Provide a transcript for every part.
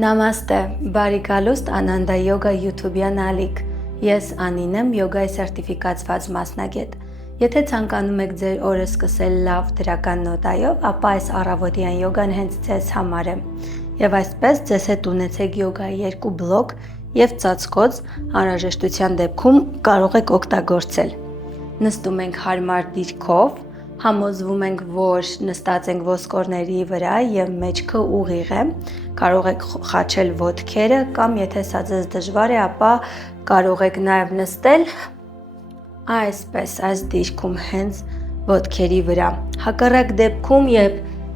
Նամաստե, բարի գալուստ Անանդա յոգա YouTube-յան ալիք, ես Անին եմ, յոգայի սերտիֆիկացված մասնագետ, եթե ցանկանում եք ձեր օրը սկսել լավ դրական նոտայով, ապա այս առավոտյան յոգան հենց ձեզ համար է, և այսպես ձեզ հետ ունեցեք յոգայի 2 բլոկ և ծածկոց անհրաժեշտության դեպքում կարող եք օգտագործել, նստում ենք հարմար դիրքով, համոզվում ենք, որ նստած ենք ոսկորների վրա և մեջքը ուղիղ է, կարող եք խաչել ոտքերը կամ եթե սա ձեզ դժվար է, ապա կարող եք նաև նստել այսպես, այս դիրքում հենց ոտքերի վրա, հակառակ դեպքում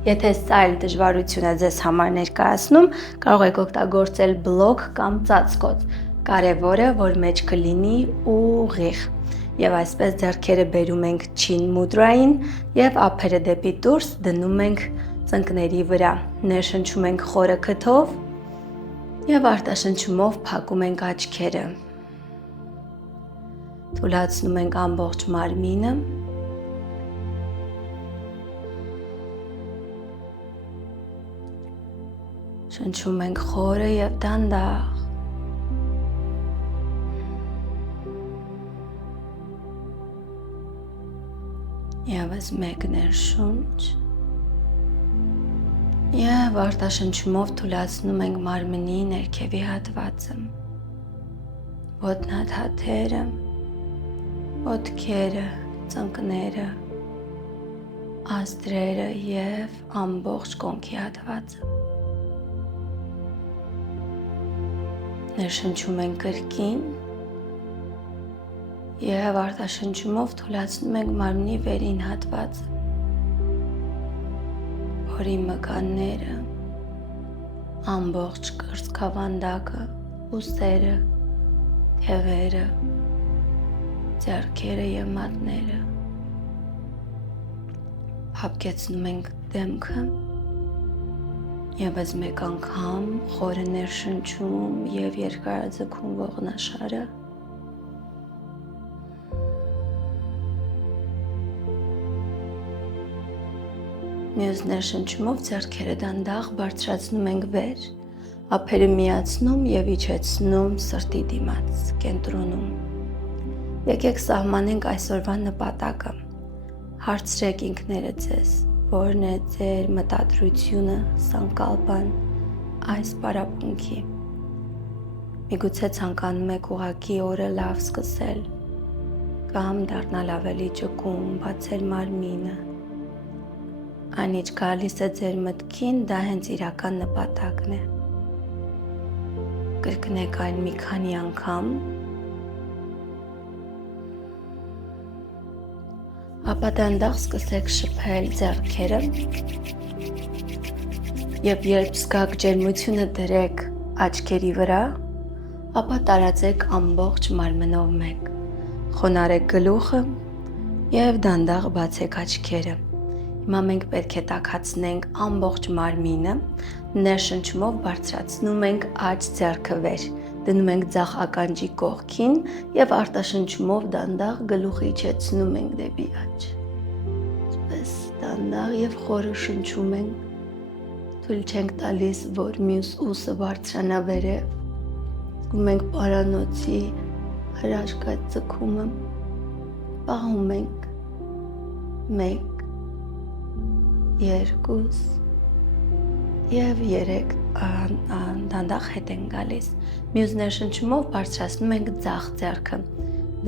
եթե սա էլ դժվարություն է ձեզ համար ներկայացնում, կարող եք օգտագործել բլոկ կամ ծածկոց, կարևորը, որ մեջքը լինի ուղիղ և այսպես ձեռքերը բերում ենք չին մուդրային և ափերը դեպի դուրս դնում ենք ծնկների վրա, ներշնչում ենք խորը քթով և արտաշնչումով փակում ենք աչքերը, թուլացնում ենք ամբողջ մարմինը, շնչում ենք խորը և դանդաղ, ևս մեկ ներշունչ և արտաշնչումով թուլացնում ենք մարմնի ներքևի հատվածը, ոտնաթաթերը, ոտքերը, ծնկները, ազդրերը և ամբողջ կոնքի հատվածը, ներշնչում ենք կրկին և արտաշնչումով թուլացնում ենք մարմնի վերին հատվածը, փորի մկանները, ամբողջ կրծքավանդակը, ուսերը, թևերը, ձեռքերը և մատները, փափկեցնում ենք դեմքը, ևս մեկ անգամ խորը ներշնչում և երկարաձգում ողնաշարը, մյուս ներշնչումով ձեռքերը դանդաղ բարձրացնում ենք վեր, ափերը միացնում և իջեցնում սրտի դիմաց, կենտրոնում, եկեք սահմանենք այսօրվա նպատակը, հարցրեք ինքներդ ձեզ, որն է ձեր մտադրությունը, սանկալպան այս պարապմունքի, միգուցե ցանկանում եք ուղղակի օրը լավ սկսել կամ դառնալ ավելի ճկուն, բացել մարմինը, այն ինչ գալիս է ձեր մտքին, դա հենց իրական նպատակն է, կրկնեք այն մի քանի անգամ, ապա դանդաղ սկսեք շփել ձեռքերը և երբ զգաք ջերմությունը դրեք աչքերի վրա, ապա տարածեք ամբողջ մարմնով մեկ, խոնարհեք գլուխը և դանդաղ բացեք աչքերը, հիմա մենք պետք է տաքացնենք ամբողջ մարմինը, ներշնչումով բարձրացնում ենք աջ ձեռքը վեր, դնում ենք ձախ ականջի կողքին և արտաշնչումով դանդաղ գլուխը իջեցնում ենք դեպի աջ, այսպես դանդաղ և խորը շնչում ենք, թույլ չենք տալիս, որ մյուս ուսը բարձրանա վերև, զգում ենք պարանոցի հրաշքած ձգումը, պահում ենք, 1, 2 և 3 դանդաղ հետ ենք գալիս, մյուս ներշնչումով բարձրացնում ենք ձախ ձեռքը,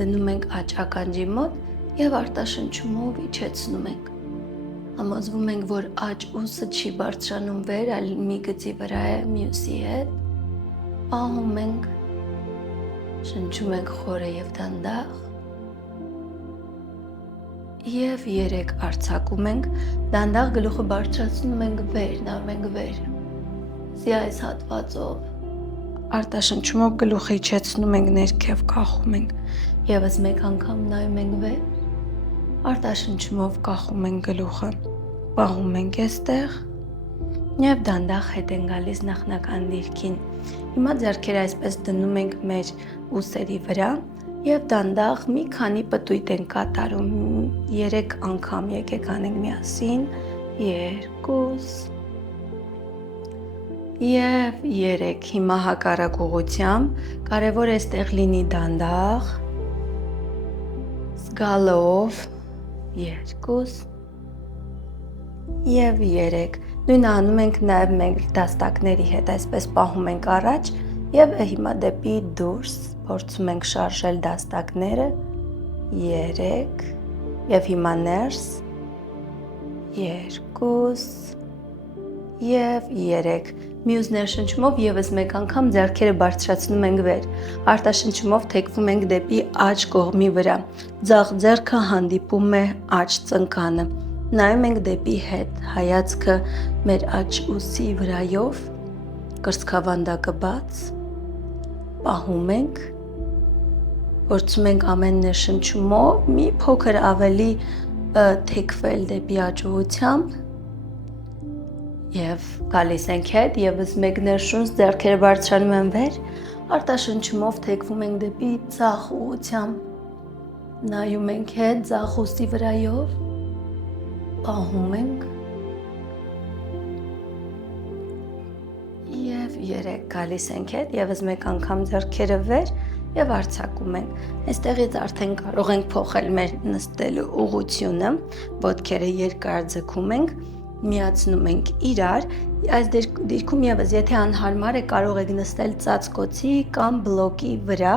դնում ենք աջ ականջի մոտ և արտաշնչումով իջեցնում ենք, համոզվում ենք, որ աջ ուսը չի բարձրանում վեր, այլ մի գծի վրա է մյուսի հետ, պահում ենք, շնչում ենք խորը և դանդաղ և 3 արձակում ենք, դանդաղ գլուխը բարձրացնում ենք վեր, նայում ենք վեր, զի այս հատվածով արտաշնչումով գլուխը իջեցնում ենք ներքև, կախում ենք, ևս մեկ անգամ նայում ենք վեր, արտաշնչումով կախում ենք գլուխը, պահում ենք այստեղ և դանդաղ հետ ենք գալիս նախնական դիրքին, հիմա ձեռքերը այսպես դնում ենք մեր ուսերի վրա և դանդաղ մի քանի պտույտ ենք կատարում, 3 անգամ եկեք անենք միասին, 2, Եվ 3 հիմա հակառակ ուղղությամբ կարևոր է այստեղ լինի դանդաղ զգալով 2 եւ 3 նույնը անում ենք նաեւ մենք դաստակների հետ այսպես պահում ենք առաջ եւ հիմա դեպի դուրս փորձում ենք շարժել դաստակները 3 եւ հիմա ներս 2 եւ 3 մյուս ներշնչումով եւս մեկ անգամ ձեռքերը բարձրացնում ենք վեր արտաշնչումով թեքվում ենք դեպի աջ կողմի վրա ձախ ձեռքը հանդիպում է աջ ծնկանը նայում ենք դեպի հետ հայացքը մեր աջ ուսի վրայով կրծքավանդակը բաց պահում ենք փորձում ենք ամեն ներշնչումով մի փոքր ավելի թեքվել դեպի աջ ուղղությամբ եւ գալիս ենք հետ եւս մեկ ներշունչ ձեռքերը բարձրանում են վեր արտաշնչումով թեքվում ենք դեպի ձախ ուղղությամբ նայում ենք հետ ձախ ուսի վրայով պահում ենք եւ 3 գալիս ենք հետ եւս մեկ անգամ ձեռքերը վեր եւ արձակում ենք այստեղից արդեն կարող ենք փոխել մեր նստելու ուղղությունը ոտքերը երկար ձգում ենք միացնում ենք իրար այս դիրքում եւս եթե անհարմար է կարող եք նստել ծածկոցի կամ բլոկի վրա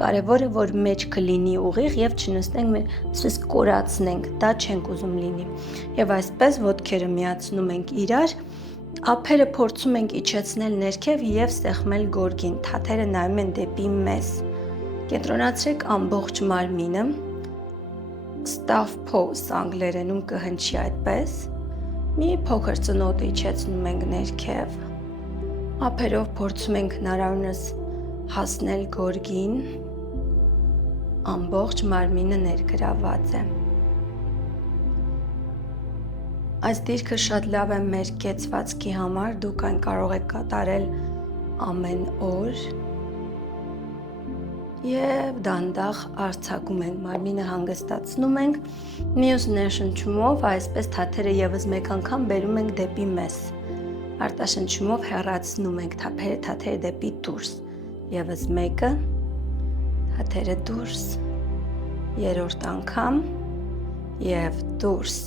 կարևորը որ մեջքը լինի ուղիղ եւ չնստենք այսպես կորացնենք դա չենք ուզում լինի եւ այսպես ոտքերը միացնում ենք իրար ափերը փորձում ենք իջեցնել ներքև եւ սեղմել գորգին թաթերը նայում են դեպի մեզ կենտրոնացրեք ամբողջ մարմինը staff pose անգլերենում կհնչի այդպես մի փոքր ծնոտը իջեցնում ենք ներքև ափերով փորձում ենք հնարավորինս հասնել գորգին ամբողջ մարմինը ներգրաված է այս դիրքը շատ լավ է մեր կեցվածքի համար դուք այն կարող եք կատարել ամեն օր եւ դանդաղ արձակում ենք մարմինը հանգստացնում ենք մյուս ներշնչումով այսպես թաթերը եւս մեկ անգամ բերում ենք դեպի մեզ արտաշնչումով հեռացնում ենք թաթերը դեպի դուրս եւս մեկը թաթերը դուրս երրորդ անգամ եւ դուրս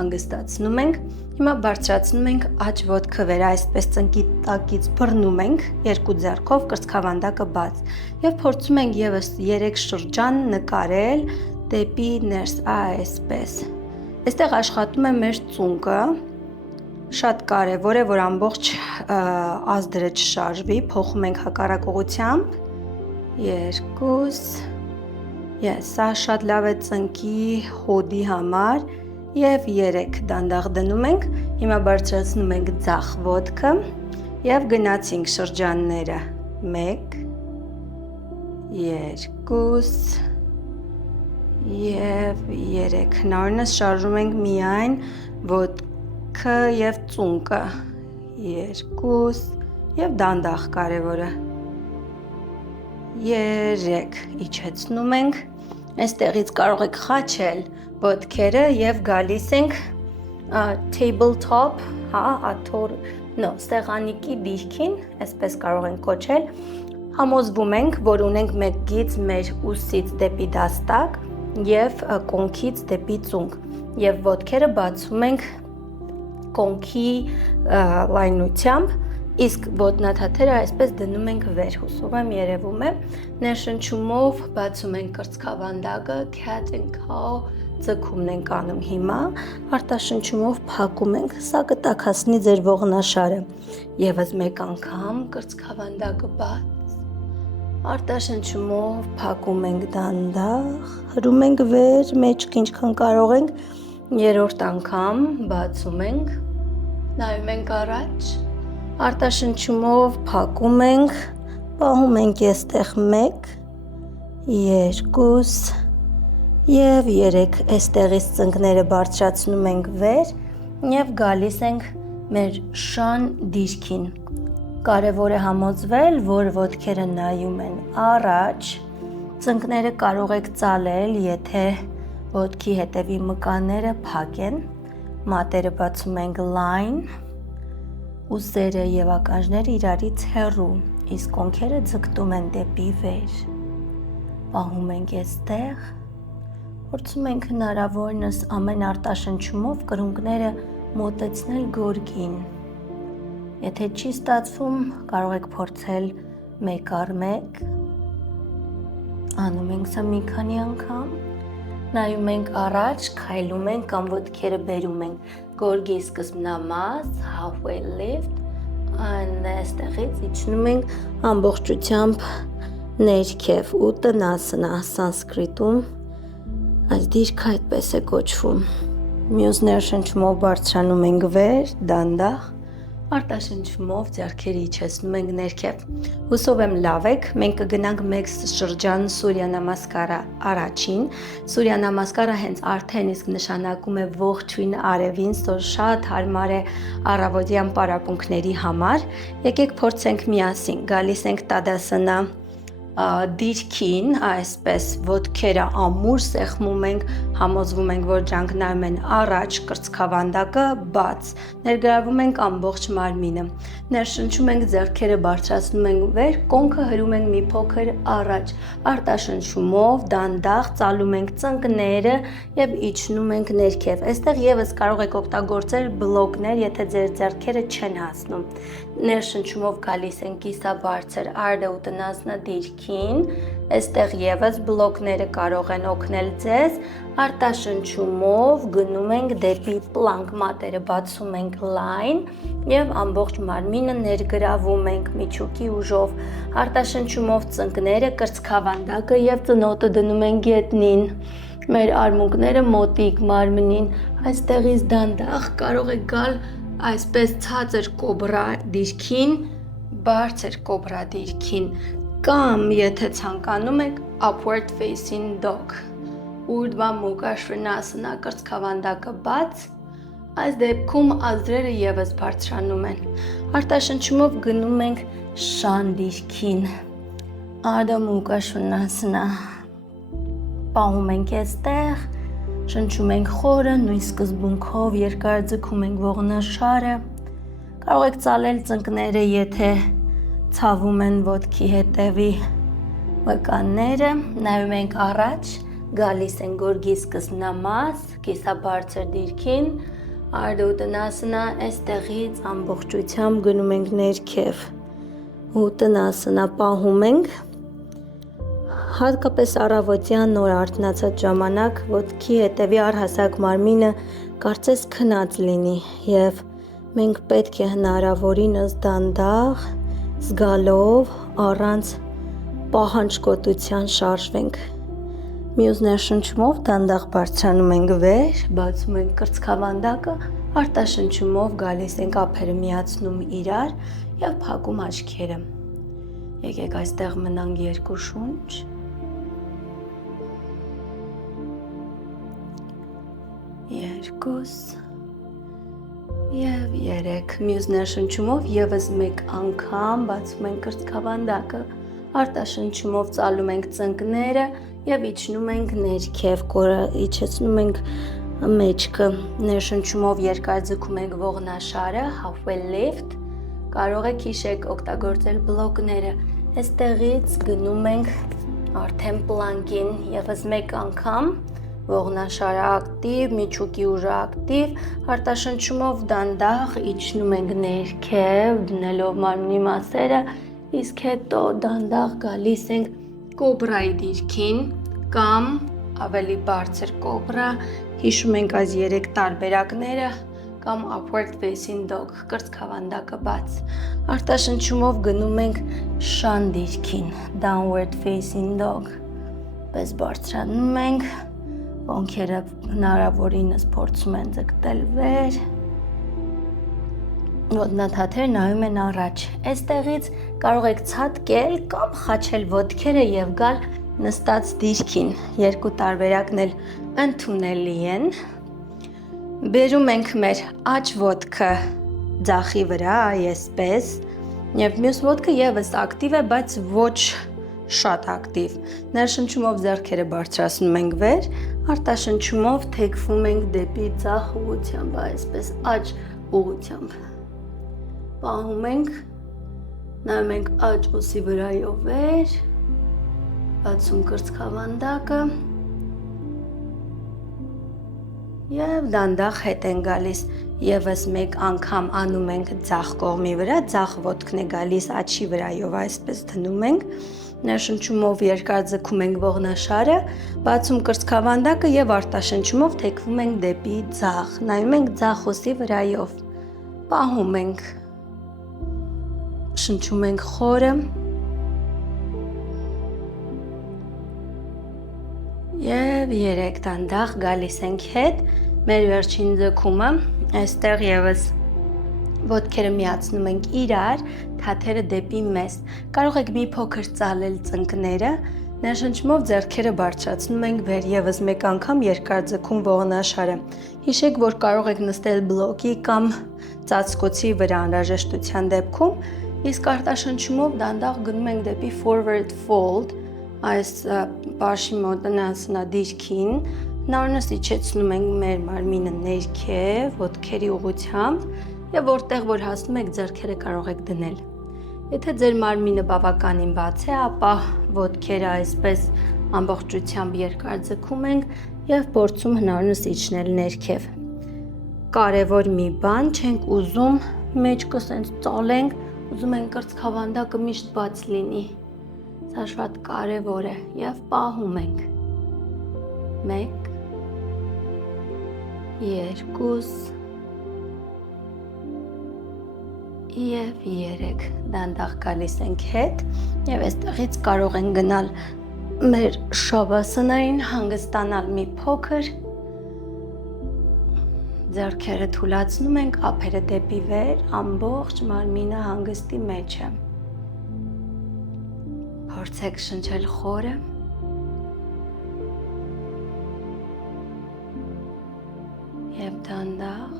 հանգստացնում ենք հիմա բարձրացնում ենք աջ ոտքը վեր այսպես ծնկի տակից բռնում ենք երկու ձեռքով կրծքավանդակը բաց եւ փորձում ենք եւս 3 շրջան նկարել դեպի ներս այսպես այստեղ աշխատում է մեր ծունկը շատ կարեւոր է որ ամբողջ ազդրը չշարժվի փոխում ենք հակառակ ուղղությամբ 2 սա շատ լավ է ծնկի հոդի համար Եվ 3 դանդաղ դնում ենք, հիմա բարձրացնում ենք ձախ ոտքը և գնացինք շրջանները 1, 2 և 3 հնարինս շարժում ենք միայն ոտքը և ծունկը 2 և դանդաղ կարևորը 3 իջեցնում ենք, այստեղից կարող եք խաչել ոտքերը և գալիս ենք table top, սեղանիկի դիրքին, այսպես կարող ենք կոչել, համոզվում ենք, որ ունենք մեկ գիծ մեր ուսից դեպի դաստակ և կոնքից դեպի ծունկ և ոտքերը բացում ենք կոնքի լայնությամբ, իսկ ոտնաթաթերը այսպես դնում ենք վեր, հուսով եմ երևում է, ներշնչումով բացում ենք կրծքավանդակը, cat and cow, ձգումն ենք անում հիմա, արտաշնչումով փակում ենք, սա կտաքացնի ձեր ողնաշարը, եւս մեկ անգամ կրծքավանդակը բաց, արտաշնչումով փակում ենք դանդաղ, հրում ենք վեր, մեջք ինչքան կարող ենք, երրորդ անգամ բացում ենք, նայում ենք առաջ, արտաշնչումով փակում ենք, պահում ենք այստեղ 1, 2 և 3 այստեղից ծնկները բարձրացնում ենք վեր և գալիս ենք մեր շան դիրքին։ Կարևոր է համոզվել, որ ոտքերը նայում են առաջ, ծնկները կարող եք ծալել, եթե ոտքի հետևի մկանները փակ են, մատերը բացում ենք լայն, ուսերը եւ ականջները իրարից հեռու, իսկ կոնքերը ձգտում են դեպի վեր։ Պահում ենք այստեղ, փորձում ենք հնարավորինս ամեն արտաշնչումով կրունկները մոտեցնել գորգին։ Եթե չի ստացվում, կարող եք փորձել մեկ առ մեկ։ Անում ենք սա մի քանի անգամ, նայում ենք առաջ, քայլում ենք կամ ոտքերը բերում ենք գորգի սկզբնամաս, halfway lift, այստեղից իջնում ենք ամբողջությամբ ներքև, Uttanasana սանսկրիտում, այս դիրքը այդպես է կոչվում։ Մյուս ներշնչումով բարձրանում ենք վեր, դանդաղ, արտաշնչումով ձեռքերը իջեցնում ենք ներքև։ Հուսով եմ լավ եք, մենք կգնանք մեկ շրջան Surya Namaskara առաջին։ Surya Namaskara հենց արդեն իսկ նշանակում է ողջույն արևին, որ շատ հարմար է առավոտյան պարապմունքների համար։ Եկեք փորձենք միասին, գալիս ենք Tadasana դիրքին, այսպես ոտքերը ամուր սեղմում ենք, համոզվում ենք, որ ջանք նայում են առաջ, կրծքավանդակը բաց, ներգրավում ենք ամբողջ մարմինը, ներշնչում ենք ձեռքերը բարձրացնում ենք վեր, կոնքը հրում ենք մի փոքր առաջ, արտաշնչումով դանդաղ ծալում ենք ծնկները եւ իջնում ենք ներքև։ Այստեղ եւս կարող եք օգտագործել բլոկներ, եթե ձեր ձեռքերը չեն հասնում։ Ներշնչումով գալիս ենք կիսաբարձր Ardha Uttanasana դիրքին, այստեղ եւս բլոկները կարող են օգնել ձեզ, արտաշնչումով գնում ենք դեպի plank մատերը, բացում ենք line եւ ամբողջ մարմինը ներգրավում ենք միջուկի ուժով, արտաշնչումով ծնկները, կրծքավանդակը եւ ծնոտը դնում ենք գետնին, մեր արմունկները մոտիկ մարմնին, այստեղից դանդաղ կարող եք գալ այսպես ցածր կոբրա դիրքին, բարձր կոբրա դիրքին, կամ եթե ցանկանում եք upward facing dog, Urdhva Mukha Svanasana կրծքավանդակը բաց, այս դեպքում ազրերը եւս բարձրանում են, արտաշնչումով գնում ենք շան դիրքին, Ardha Mukha Svanasana, պահում ենք այստեղ, շնչում ենք խորը, նույն սկզբունքով երկար ձգում ենք ողնաշարը, կարող եք ծալել ծնկները, եթե ցավում են ոտքի հետևի մկանները, նայում ենք առաջ, գալիս են գորգի սկզբնամաս, կիսաբարձր դիրքին, Ardha Uttanasana, այստեղից ամբողջությամբ գնում ենք ներքև, Uttanasana պահում ենք, հատկապես առավոտյան նոր արթնացած ժամանակ ոտքի հետևի առհասակ մարմինը կարծես քնած լինի եւ մենք պետք է հնարավորինս դանդաղ զգալով առանց պահանջկոտության շարժվենք։ Մյուս ներշնչումով դանդաղ բարձրանում ենք վեր, բացում ենք կրծքավանդակը, արտաշնչումով գալիս ենք ափերը միացնում իրար եւ փակում աչքերը։ Եկեք այստեղ մնանք երկու շունչ։ Երկուս եւ երեք, մյուս ներշնչումով եւս մեկ անգամ բացում ենք կրծքավանդակը, արտաշնչումով ծալում ենք ծնկները եւ իջնում ենք ներքև, իջեցնում ենք մեջքը, ներշնչումով երկար ձգում ենք ողնաշարը, halfway lift, կարող եք հիշեք օգտագործել բլոկները, այստեղից գնում ենք արդեն պլանկին եւս մեկ անգամ, ողնաշարը ակտիվ, միջուկի ուժը ակտիվ, արտաշնչումով դանդաղ իջնում ենք ներքև, դնելով մարմնի մասերը, իսկ հետո դանդաղ գալիս ենք կոբրայի դիրքին կամ ավելի բարձր կոբրա, հիշում ենք այս 3 տարբերակները կամ upward facing dog, կրծքավանդակը բաց, արտաշնչումով գնում ենք շան դիրքին, downward facing dog, պես բարձրանում ենք, կոնքերը հնարավորինս փորձում են ձգտել վեր, ոտնաթաթերը նայում են առաջ, այստեղից կարող եք ցատկել կամ խաչել ոտքերը եւ գալ նստած դիրքին, երկու տարբերակն էլ ընդունելի են, բերում ենք մեր աջ ոտքը ձախի վրա, այսպես, եւ մյուս ոտքը եւս ակտիվ է, բայց ոչ շատ ակտիվ, ներշնչումով ձեռքերը բարձրացնում ենք վեր, արտաշնչումով թեքվում ենք դեպի ձախ ուղղությամբ, այսպես աջ ուղղությամբ, պահում ենք, նայում ենք աջ ուսի վրայով վեր, բացում կրծքավանդակը և դանդաղ հետ են գալիս, ևս մեկ անգամ անում ենք ձախ կողմի վրա, ձախ ոտքն է գալիս աջի վրայով, այսպես դնում ենք, ներշնչումով երկար ձգում ենք ողնաշարը, բացում կրծքավանդակը և արտաշնչումով թեքվում ենք դեպի ձախ, նայում ենք ձախ ուսի վրայով, պահում ենք, շնչում ենք խորը և 3 դանդաղ գալիս ենք հետ, մեր վերջին ձգումը, այստեղ ևս ոտքերը միացնում ենք իրար, թաթերը դեպի մեզ, կարող եք մի փոքր ծալել ծնկները, ներշնչումով ձեռքերը բարձրացնում ենք վեր, ևս մեկ անգամ երկար ձգում ողնաշարը, հիշեք, որ կարող եք նստել բլոկի կամ ծածկոցի վրա անհրաժեշտության դեպքում, իսկ արտաշնչումով դանդաղ գնում ենք դեպի forward fold, այս պարշի մոտնասնադիրքին, հնարավորինս իջեցնում ենք մեր մարմինը ներքև, ոտքերի ուղղությամբ և որտեղ որ հասնում եք ձեռքերը կարող եք դնել։ Եթե ձեր մարմինը բավականին բաց է, ապա ոտքերը այսպես ամբողջությամբ երկար ձգում ենք և փորձում հնարավորինս իջնել ներքև։ Կարևոր մի բան, չենք ուզում մեջքը սենց ծալենք, ուզում ենք կրծքավանդակը միշտ բաց լինի։ Սա շատ կարևոր է և պահում ենք 1 2 և 3 դանդաղ գալիս ենք հետ և այստեղից կարող ենք գնալ մեր շավասանային, հանգստանալ մի փոքր, ձեռքերը թուլացնում ենք, ափերը դեպի վեր, ամբողջ մարմինը հանգստի մեջ է։ Փորձեք շնչել խորը և դանդաղ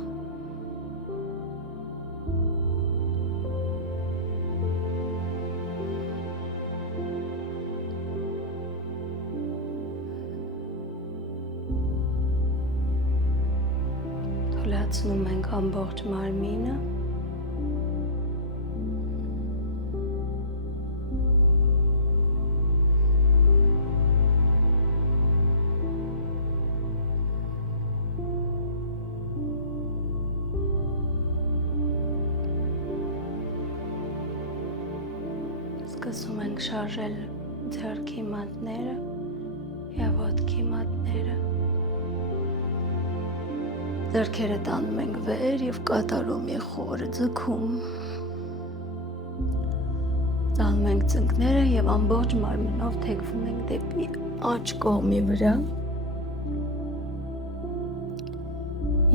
թուլացնում ենք ամբողջ մարմինը Սկսում ենք շարժել ձեռքի մատները և ոտքի մատները։ Ձեռքերը տանում ենք վեր և կատարում մի խոր ձգում։ Ծալում ենք ծնկները և ամբողջ մարմնով թեքվում ենք դեպի աջ կողմի վրա։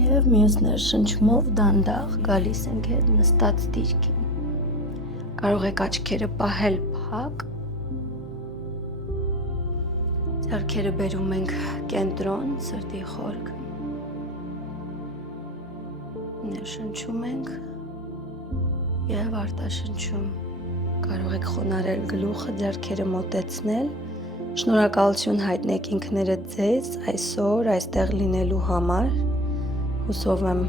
Եվ մյուս ներշնչումով դանդաղ գալիս ենք հետ նստած դիրքին։ Կարող եք աչքերը պահել փակ, ձեռքերը բերում ենք կենտրոն, սրտի խորք, ներշնչում ենք և արտաշնչում, կարող եք խոնարհել գլուխը, ձեռքերը մոտեցնել, շնորհակալություն հայտնեք ինքներդ ձեզ այսօր այստեղ լինելու համար, հուսով եմ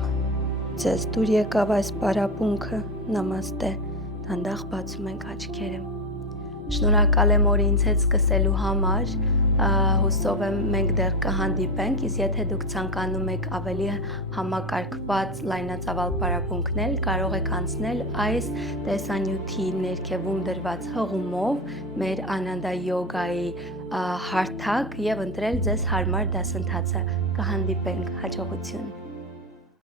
ձեզ դուր եկավ այս պարապմունքը, նամաստե, դանդաղ բացում ենք աչքերը։ Շնորհակալ եմ, որ ինձ հետ սկսելու համար, հուսով եմ մենք դեռ կհանդիպենք, իսկ եթե դուք ցանկանում եք ավելի համակարգված լայնածավալ պարապմունքներ, կարող եք անցնել այս տեսանյութի ներքևում դրված հղումով մեր Անանդա յոգայի հարթակ և ընտրել ձեզ հարմար դասընթացը։ Կհանդիպենք, հաջողություն։